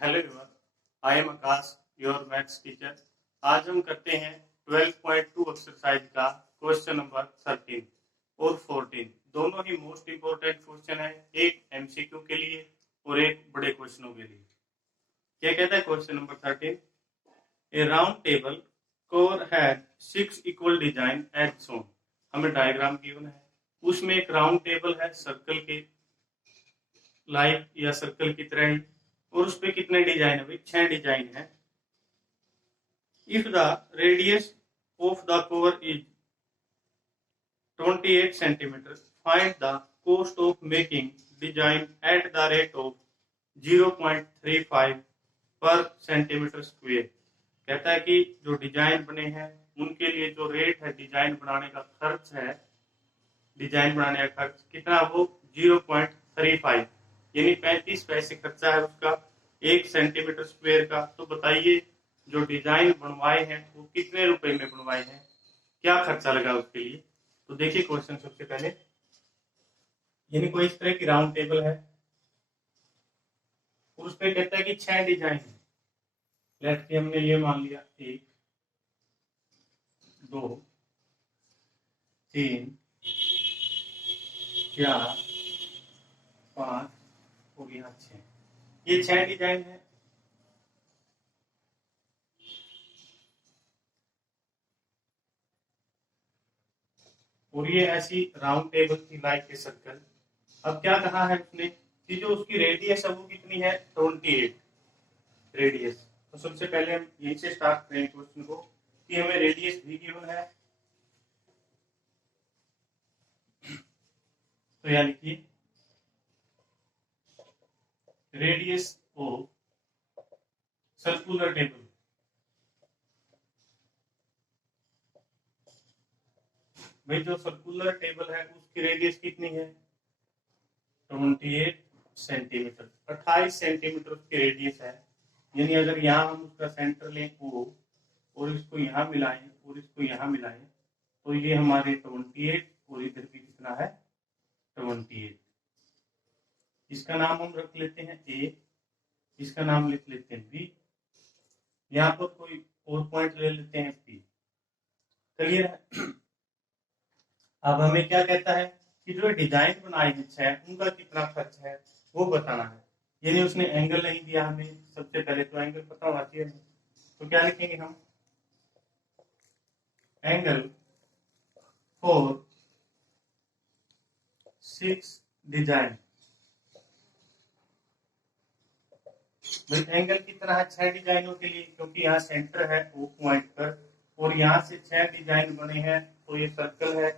Hello everyone, I am Akash, your maths teacher. आज हम करते हैं 12.2 एक्सरसाइज का क्वेश्चन नंबर 13 और 14। दोनों ही मोस्ट इंपोर्टेंट क्वेश्चन है, एक एमसीक्यू के लिए और एक बड़े क्वेश्चनों के लिए। क्या कहता है question number 13? A round table cover had 6 equal design as shown. हमें डायग्राम गिवन है, उसमें एक राउंड टेबल है सर्कल के लाइक या सर्कल की तरह ही, और उस पे कितने डिजाइन है भाई? 6 डिजाइन है। If the radius of the cover is 28 centimetre, find the cost of making design at the rate of 0.35 पर सेंटीमीटर स्क्वायर। कहता है कि जो डिजाइन बने हैं उनके लिए जो रेट है डिजाइन बनाने का खर्च है, डिजाइन बनाने का खर्च कितना? वो 0.35 यानी 35 पैसे खर्चा है उसका 1 सेंटीमीटर स्क्वायर का। तो बताइए जो डिजाइन बनवाए हैं वो कितने रुपए में बनवाए हैं, क्या खर्चा लगा उसके लिए? तो देखिए क्वेश्चन सबसे पहले, यानी कोई इस तरह की राउंड टेबल है और उस पर कहता है कि 6 डिजाइन है। लेट के हमने ये मान लिया 1 2 3 4 5 और यहाँ 6, ये 6 डिजाइन है। और ये ऐसी राउंड टेबल थी लाइक ए सर्कल। अब क्या कहा है उसने कि जो उसकी रेडियस है वो कितनी है? 28 रेडियस। तो सबसे पहले हम यहीं से स्टार्ट करें क्वेश्चन को कि हमें रेडियस भी गिवन है। तो यहाँ लिखिए रेडियस ऑफ सर्कुलर टेबल। भाई जो सर्कुलर टेबल है उसकी रेडियस कितनी है? 28 सेंटीमीटर। 28 सेंटीमीटर उसकी रेडियस है। यानी अगर यहाँ हम उसका सेंटर लें O और इसको यहाँ मिलाएं और इसको यहाँ मिलाएं तो ये हमारे 28 और इधर भी कितना है? 28। इसका नाम हम रख लेते हैं A, इसका नाम लिख लेते हैं B, यहाँ पर कोई और पॉइंट ले लेते हैं P। क्लियर है? अब हमें क्या कहता है कि जो डिजाइन बनाए हैं 6 उनका कितना खर्च है वो बताना है। यानी उसने एंगल नहीं दिया हमें, सबसे पहले तो एंगल पता होना चाहिए। तो क्या लिखेंगे हम? Angle for 6 design. भाई एंगल कितना है 6 डिजाइनों के लिए? क्योंकि यहाँ सेंटर है O पॉइंट पर और यहाँ से 6 डिजाइन बने हैं तो ये सर्कल है,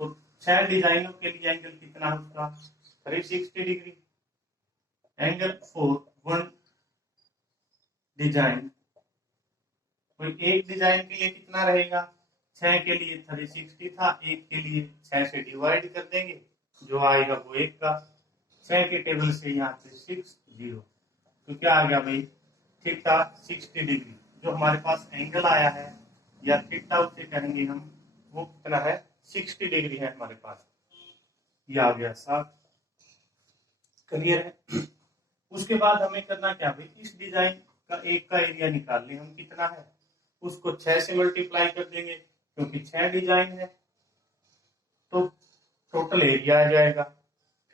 तो 6 डिजाइनों के लिए एंगल कितना है उसका? 360 डिग्री। एंगल फॉर 1 डिजाइन, कोई एक डिजाइन के लिए कितना रहेगा? 6 के लिए 360 था, एक के लिए 6 से डिवाइड कर देंगे, जो आएगा वो एक का। 6 के टेबल से यहाँ पे 6 0, तो क्या आ गया भाई? Theta 60 degree. जो हमारे पास एंगल आया है या थीटा उसे कहेंगे हम, वो कितना है? 60 डिग्री है हमारे पास। ये आ गया 7। क्लियर है? उसके बाद हमें करना क्या भाई? इस डिजाइन का एक का एरिया निकाल लें हम, कितना है? उसको 6 से मल्टीप्लाई कर देंगे क्योंकि 6 डिजाइन है, तो टोटल एरिया आ जाएगा।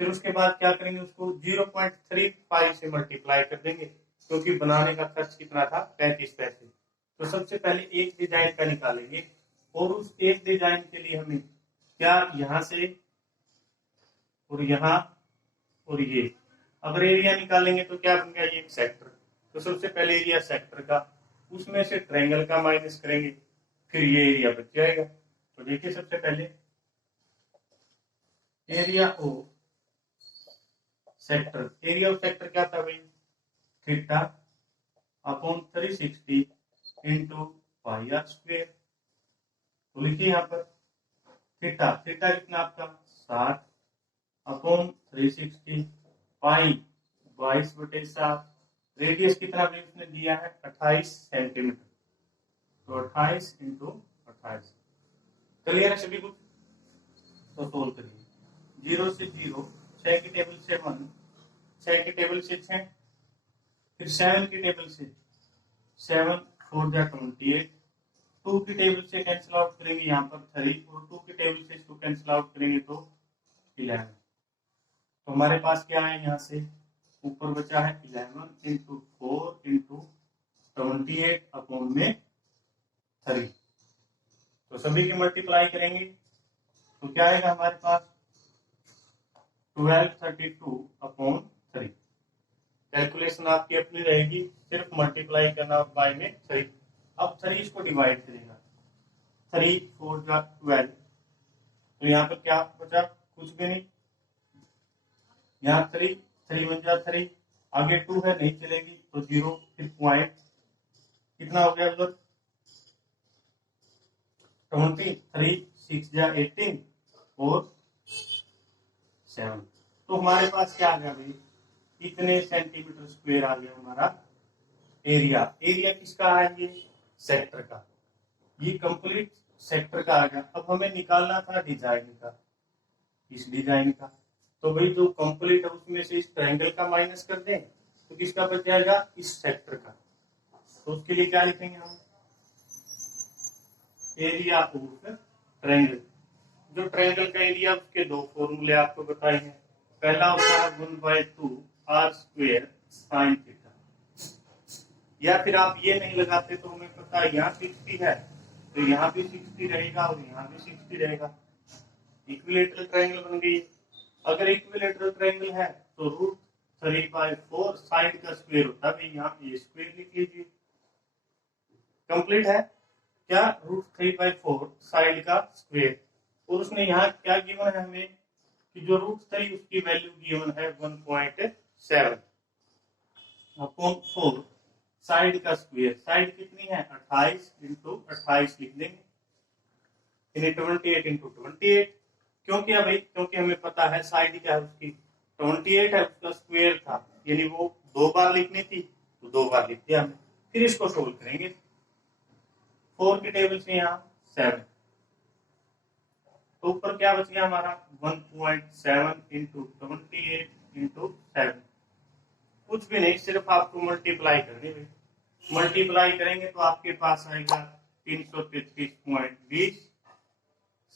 फिर उसके बाद क्या करेंगे? उसको 0.35 से मल्टीप्लाई कर देंगे क्योंकि बनाने का खर्च कितना था? 35 पैसे। तो सबसे पहले एक डिजाइन का निकालेंगे और उस एक डिजाइन के लिए हमें क्या यहाँ से और यहाँ और ये, अगर एरिया निकालेंगे तो क्या बन गया? ये एक सेक्टर। तो सबसे पहले एरिया सेक्टर का, उसमें से ट्रायंगल का माइनस करेंगे, फिर ये एरिया बच जाएगा। तो देखिए सबसे पहले area of sector, area of sector क्या था भाई? Theta upon 360 into pi r square. तो लिखिए यहाँ पर थीटा, थीटा कितना आपका? 60 अपॉन 360 पाई 22/7। रेडियस कितना भी उसने दिया है? 28 सेंटीमीटर। तो 28 इंटू 28। क्लियर है सभी कुछ? तो सोल्व करिए। 0 से 0, 6 की टेबल से 1, 6 की टेबल से 6, फिर 7 की टेबल से 7 4 जा 28, 2 की टेबल से कैंसिल आउट करेंगे यहाँ पर 3 और 2 की टेबल से इसको कैंसिल आउट करेंगे तो 11। तो हमारे पास क्या है, यहाँ से ऊपर बचा है 11 इंटू 4 इंटू 28 अपॉन में 3। तो सभी की मल्टीप्लाई करेंगे तो क्या आएगा हमारे पास 1232 अपॉन 3। कैलकुलेशन आपकी अपनी रहेगी, सिर्फ मल्टीप्लाई करना बाय में 3। अब 3 इसको डिवाइड करेगा, 3 4 जा 12, तो यहाँ पर क्या बचा, कुछ भी नहीं। यहाँ 3 3 1 जा 3, आगे 2 है नहीं चलेगी तो 0, फिर पॉइंट कितना हो गया उधर 23 6 जा 18 और 7। तो हमारे पास क्या आ गया भाई, कितने सेंटीमीटर स्क्वायर आ गया हमारा एरिया। एरिया किसका है, ये सेक्टर का, ये कंप्लीट सेक्टर का आ गया। अब हमें निकालना था डिजाइन का, इस डिजाइन का। तो भाई जो कंप्लीट है उसमें से इस ट्रायंगल का माइनस कर दें तो किसका बच जाएगा, इस सेक्टर का। तो उसके लिए क्या लिखेंगे हम, एरिया ऑफ ट्रायंगल। जो ट्रायंगल का एरिया, उसके दो फॉर्मूले आपको बताए हैं। पहला होता है 1/2 r स्क्वायर साइन थीटा, या फिर आप ये नहीं लगाते तो हमें पता है यहाँ 60 है तो यहाँ भी 60 रहेगा और यहाँ भी 60 रहेगा। इक्विलेटरल ट्रायंगल बन गई। अगर इक्विलेटरल ट्रायंगल है तो √3/4 साइड का स्क्वायर होता है, यहाँ a स्क्वायर लिख लीजिए। कंप्लीट है क्या, √3/4 साइड का स्क्वायर। और उसने यहाँ क्या गिवन है हमें कि जो √3 उसकी वैल्यू गिवन है 1.7 अपॉन 4 साइड का स्क्वायर। साइड कितनी है 28 इंटू 28 लिख देंगे, 28 इंटू 28। क्यों किया भाई, क्योंकि हमें पता है साइड क्या है उसकी 28 है, उसका स्क्वायर था, यानी वो 2 बार लिखनी थी तो 2 बार लिख दिया हमने। फिर इसको सोल्व करेंगे, 4 की टेबल से यहाँ 7, तो ऊपर क्या बच गया हमारा 1.7 इंटू 28 इंटू 7। कुछ भी नहीं, सिर्फ आपको मल्टीप्लाई करनी है। मल्टीप्लाई करेंगे तो आपके पास आएगा 333.20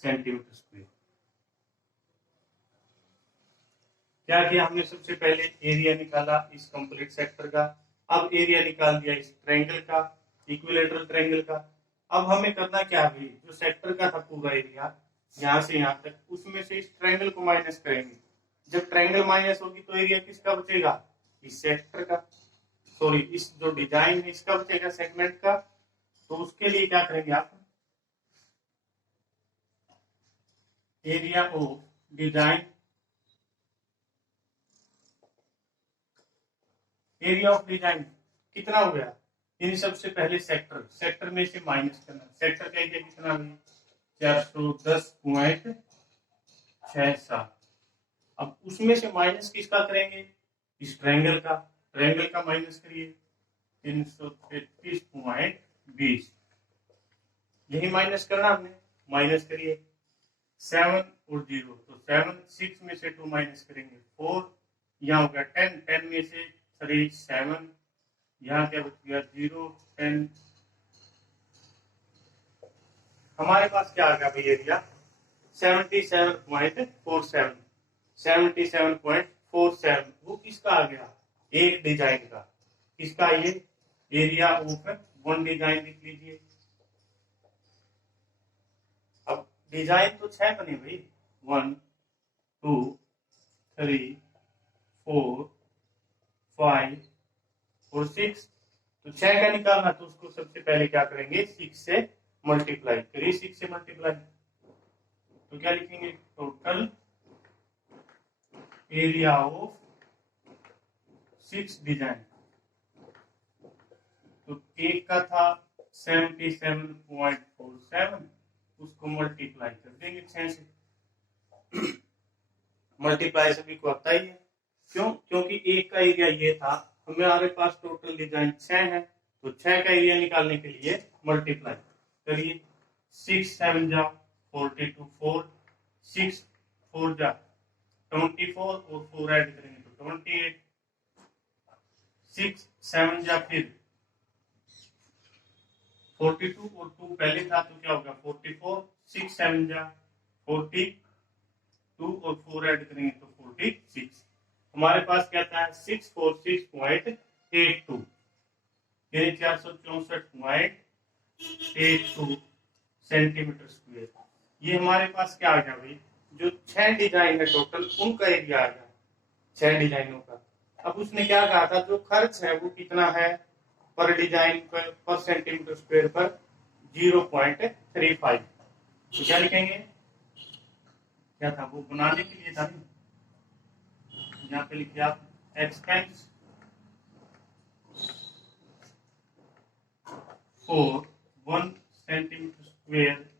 सेंटीमीटर स्क्वायर। क्या किया हमने, सबसे पहले एरिया निकाला इस कंप्लीट सेक्टर का, अब एरिया निकाल दिया इस ट्रायंगल का, इक्विलेटरल ट्रायंगल का। अब हमें करना क्या है, जो सेक्टर का था पूरा एरिया यहाँ से यहाँ तक, उसमें से इस ट्रायंगल को माइनस करेंगे। जब ट्रायंगल माइनस होगी तो एरिया किसका बचेगा, इस सेक्टर का, सॉरी इस जो डिजाइन है इसका बचेगा, सेगमेंट का। तो उसके लिए क्या करेंगे आप, area of design, area of design कितना हो गया, इन सबसे पहले सेक्टर, सेक्टर में से माइनस करना। सेक्टर का एरिया कितना है 410.67। अब उसमें से माइनस किसका करेंगे, इस ट्रायंगल का, ट्रायंगल का माइनस करिए 333.20, यही माइनस करना हमने, माइनस करिए 7 और 0, तो 7 6 में से 2 माइनस करेंगे 4, यहाँ हो गया 10, 10 में से 3 7, यहाँ क्या बच गया 0 10। हमारे पास क्या आ गया भाई एरिया 77.47, 77.47। वो किसका आ गया, एक डिजाइन का। किसका, ये एरिया ऑफ वन डिजाइन लिख लीजिए। अब डिजाइन तो 6 बने भाई, 1 2 3 4 5 और 6, तो 6 का निकालना, तो उसको सबसे पहले क्या करेंगे 6 से मल्टीप्लाई करिए, 6 से मल्टीप्लाई, तो क्या लिखेंगे टोटल एरिया ऑफ 6 डिजाइन। तो एक का था 77.47, उसको मल्टीप्लाई कर देंगे 6 से। मल्टीप्लाई सभी को आता ही है, क्यों, क्योंकि एक का एरिया ये था, हमारे पास टोटल डिजाइन 6 है, तो 6 का एरिया निकालने के लिए मल्टीप्लाई करिए। 6 7 जा 42, 4 6 4 जा 24 और 4 ऐड करेंगे तो 28, 6 7 या फिर 42 और 2 पहले था तो क्या होगा 44, 6 7 जा 42 और 4 ऐड करेंगे तो 46। हमारे पास क्या था 646.82, ये 464.82 सेंटीमीटर स्क्वायर। ये हमारे पास क्या आ गया भाई, जो 6 डिजाइन है टोटल उनका एरिया आ गया 6 डिजाइनों का। अब उसने क्या कहा था जो खर्च है वो कितना है पर डिजाइन पर सेंटीमीटर स्क्वायर पर 0.35। तो क्या लिखेंगे, क्या था वो बनाने के लिए था, यहाँ पे लिखिए आप expense for 1 centimetre square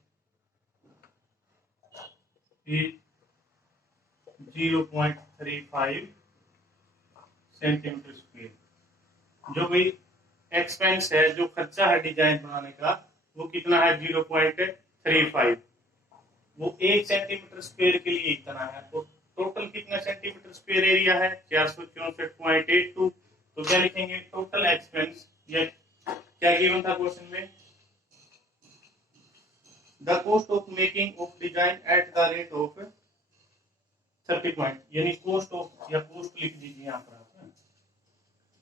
is 0.35 centimetre square. जो भी एक्सपेंस है, जो खर्चा है डिजाइन बनाने का वो कितना है 0.35, वो 1 सेंटीमीटर स्क्वायर के लिए इतना है। तो टोटल कितना सेंटीमीटर स्क्वायर एरिया है 464.82। तो क्या लिखेंगे टोटल एक्सपेंस, या क्या गिवन था क्वेश्चन में, the cost of making of design at the rate of 30 point, यानी कॉस्ट ऑफ, या कॉस्ट लिख दीजिए यहाँ पर आप,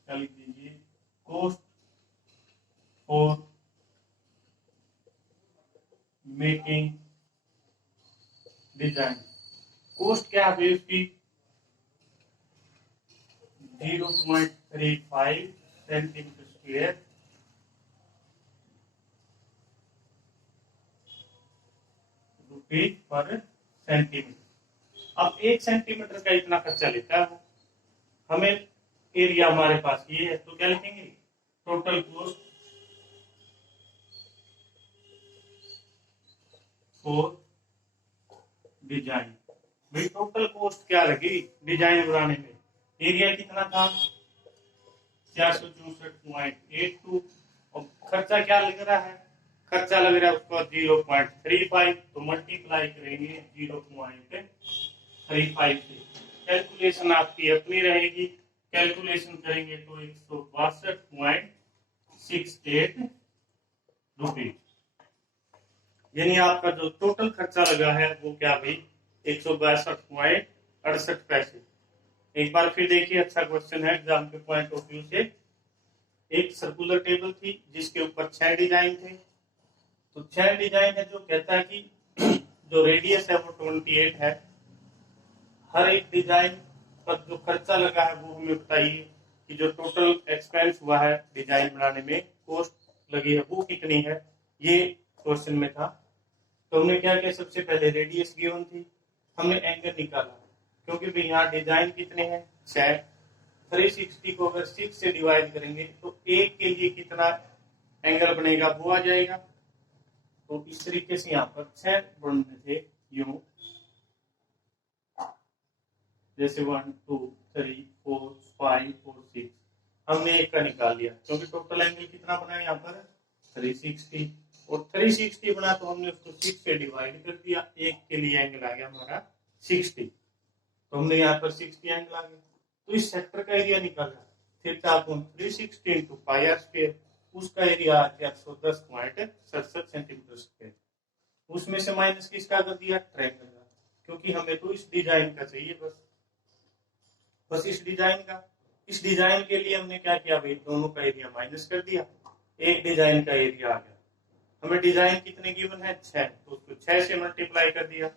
क्या लिख दीजिए cost for making design. Cost क्या है उसकी 0.35 centimetre square rupees per centimetre. अब 1 सेंटीमीटर का इतना खर्चा लेता है वो, हमें एरिया हमारे पास ये है तो क्या लिखेंगे टोटल कॉस्ट फॉर डिजाइन। भाई टोटल कॉस्ट क्या लगी डिजाइन बनाने में, एरिया कितना था 464.82 और खर्चा क्या लग रहा है, खर्चा लग रहा है उसका 0.35, तो मल्टीप्लाई करेंगे 0.35 से। कैलकुलेशन आपकी अपनी रहेगी, कैलकुलेशन करेंगे तो 162.68 रुपीज, यानी आपका जो टोटल खर्चा लगा है वो क्या भाई 162.68 पैसे। एक बार फिर देखिए, अच्छा क्वेश्चन है एग्जाम के पॉइंट ऑफ व्यू से। एक सर्कुलर टेबल थी जिसके ऊपर 6 डिजाइन थे, तो 6 डिजाइन है जो कहता है कि जो रेडियस है वो 28 है, हर एक डिजाइन पर जो खर्चा लगा है वो हमें बताइए कि जो टोटल एक्सपेंस हुआ है डिजाइन बनाने में, कॉस्ट लगी है वो कितनी है, ये क्वेश्चन में था। तो हमने क्या किया, सबसे पहले रेडियस गिवन थी, हमने एंगल निकाला, क्योंकि भी यहाँ डिजाइन कितने हैं 6, 360 को अगर 6 से डिवाइड करेंगे तो एक के लिए कितना एंगल बनेगा वो आ जाएगा। तो इस तरीके से यहाँ पर 6 बनते थे यूं, जैसे 1 2 3 4 5 और 6, हमने एक का निकाल लिया क्योंकि टोटल एंगल कितना बना यहाँ पर 360, और 360 बना तो हमने उसको 6 से डिवाइड कर दिया, एक के लिए एंगल आ गया हमारा 60, तो हमने यहाँ पर 60 एंगल आ गया। तो इस सेक्टर का एरिया निकाला, थीटा कोण 360 into पाई आर स्क्वायर, उसका एरिया आ गया 110.67 सेंटीमीटर स्क्वायर। उसमें से माइनस किसका कर दिया ट्रायंगल का, क्योंकि हमें तो इस डिजाइन का चाहिए, बस इस डिजाइन का। इस डिजाइन के लिए हमने क्या किया भाई, दोनों का एरिया माइनस कर दिया, एक डिजाइन का एरिया आ गया। हमें डिजाइन कितने गिवन है 6, तो उसको 6 से मल्टीप्लाई कर दिया।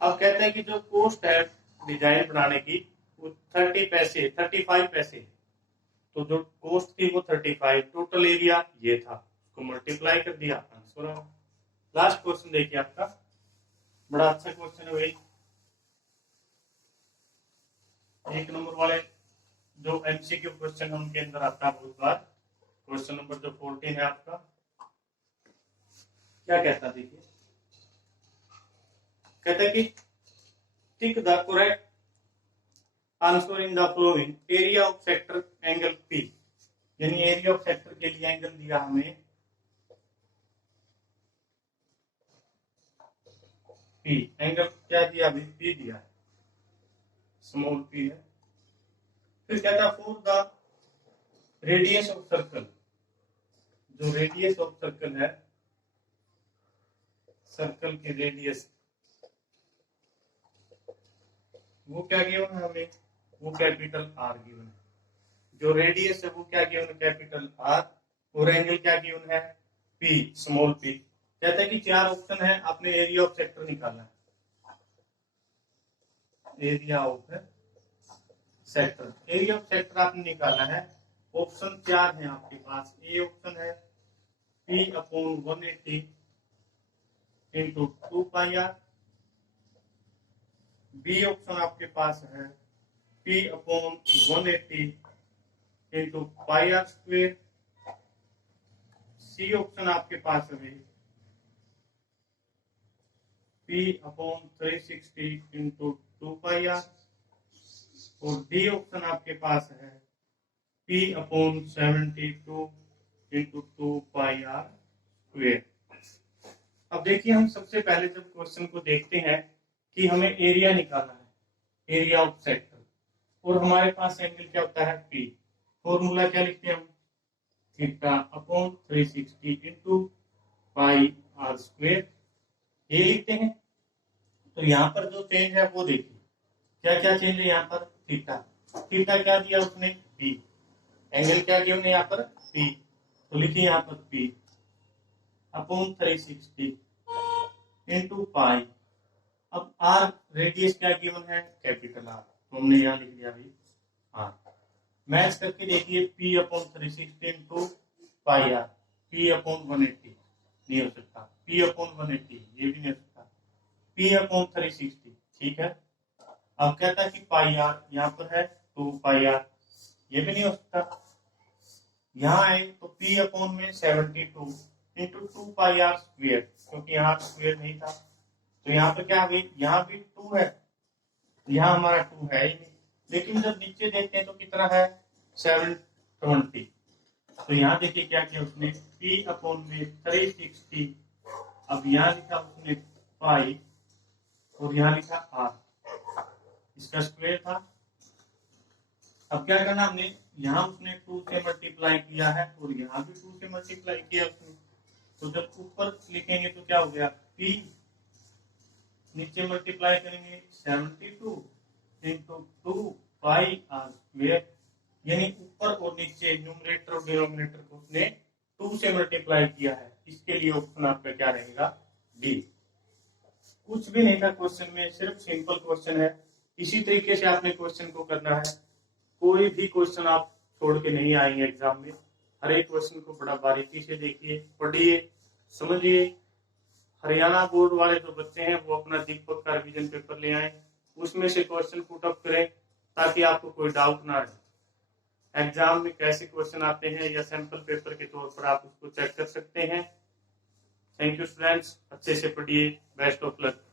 अब कहते हैं कि जो कॉस्ट है डिजाइन बनाने की वो 35 पैसे, तो जो कॉस्ट थी वो 35, टोटल एरिया ये था, उसको मल्टीप्लाई कर दिया, आंसर आ। लास्ट क्वेश्चन देखिए आपका, बड़ा अच्छा क्वेश्चन है भाई, 1 नंबर वाले जो एमसीक्यू क्वेश्चन है उनके अंदर आता है बहुत बार। क्वेश्चन नंबर जो 14 है आपका, क्या कहता है देखिए, कहता है कि tick the correct answer in the flowing area of sector angle P, यानी एरिया ऑफ सेक्टर के लिए एंगल दिया हमें पी, एंगल क्या दिया अभी पी दिया है, स्मॉल पी है। फिर कहता है for the radius of circle, जो रेडियस ऑफ सर्कल है, सर्कल की रेडियस, वो क्या गिवन है हमें, वो कैपिटल आर गिवन है। जो रेडियस है वो क्या गिवन है, कैपिटल आर, और एंगल क्या गिवन है, पी, स्मॉल पी। कहता है कि 4 ऑप्शन है, आपने एरिया ऑफ सेक्टर निकालना है, area of sector, area of sector आपने निकालना है। ऑप्शन 4 है आपके पास। ए ऑप्शन है pi upon 180 into 2 pi r. B option आपके पास है pi upon 180 into pi r square. C option आपके पास है pi upon 360 into 2 pi r, और डी ऑप्शन आपके पास है pi upon 72 into 2 pi r square. अब देखिए, हम सबसे पहले जब क्वेश्चन को देखते हैं कि हमें एरिया निकालना है, एरिया ऑफ सेक्टर, और हमारे पास एंगल क्या होता है, पी। फॉर्मूला क्या लिखते हैं हम, theta upon 360 into pi r square, ये लिखते हैं। तो यहाँ पर जो चेंज है वो देखिए, क्या क्या चेंज है यहाँ पर, थीटा, थीटा क्या दिया उसने, पी, एंगल क्या दिया उन्हें यहाँ पर, पी, तो लिखिए यहाँ पर पी अपॉन 360 इंटू पाई। अब आर रेडियस क्या गिवन है, कैपिटल आर, तो हमने यहाँ लिख दिया अभी आर। मैच करके देखिए, pi upon 360 into pi r, pi upon 180 नहीं हो सकता, पी अपॉन 180 ये भी नहीं हो सकता, पी अपॉन 360 ठीक है। अब कहता है कि पाई आर यहाँ पर है 2 पाई आर, ये भी नहीं हो सकता। यहाँ आए तो पी अपॉन में 72 इंटू 2 पाई आर स्क्वेयर, क्योंकि यहाँ स्क्वेयर नहीं था, तो यहाँ पर क्या है, यहाँ भी 2 है, यहाँ हमारा 2 है ही नहीं। लेकिन जब नीचे देखते हैं तो कितना है, 720। तो यहाँ देखिए क्या किया उसने, पी अपॉन में 360, अब यहाँ लिखा उसने पाई, और यहाँ लिखा आर, इसका स्क्वायर था। अब क्या करना हमने, यहाँ उसने 2 से मल्टीप्लाई किया है, और यहाँ भी 2 से मल्टीप्लाई किया उसने, तो जब ऊपर लिखेंगे तो क्या हो गया, पी, नीचे मल्टीप्लाई करेंगे 72 इंटू 2 पाई आर स्क्वेयर, यानी ऊपर और नीचे न्यूमरेटर और डिनोमिनेटर को उसने 2 से मल्टीप्लाई किया है। इसके लिए ऑप्शन आपका क्या रहेगा, डी। कुछ भी नहीं था क्वेश्चन में, सिर्फ सिंपल क्वेश्चन है। इसी तरीके से आपने क्वेश्चन को करना है, कोई भी क्वेश्चन आप छोड़ के नहीं आएंगे एग्जाम में। हर एक क्वेश्चन को बड़ा बारीकी से देखिए, पढ़िए, समझिए। हरियाणा बोर्ड वाले जो बच्चे हैं वो अपना दीपक का रिवीजन पेपर ले आए, उसमें से क्वेश्चन पुट अप करें, ताकि आपको कोई डाउट ना रहे। एग्जाम में कैसे क्वेश्चन आते हैं या सैंपल पेपर के तौर पर आप उसको चेक कर सकते हैं। थैंक यू स्टूडेंट्स, अच्छे से पढ़िए, बेस्ट ऑफ लक।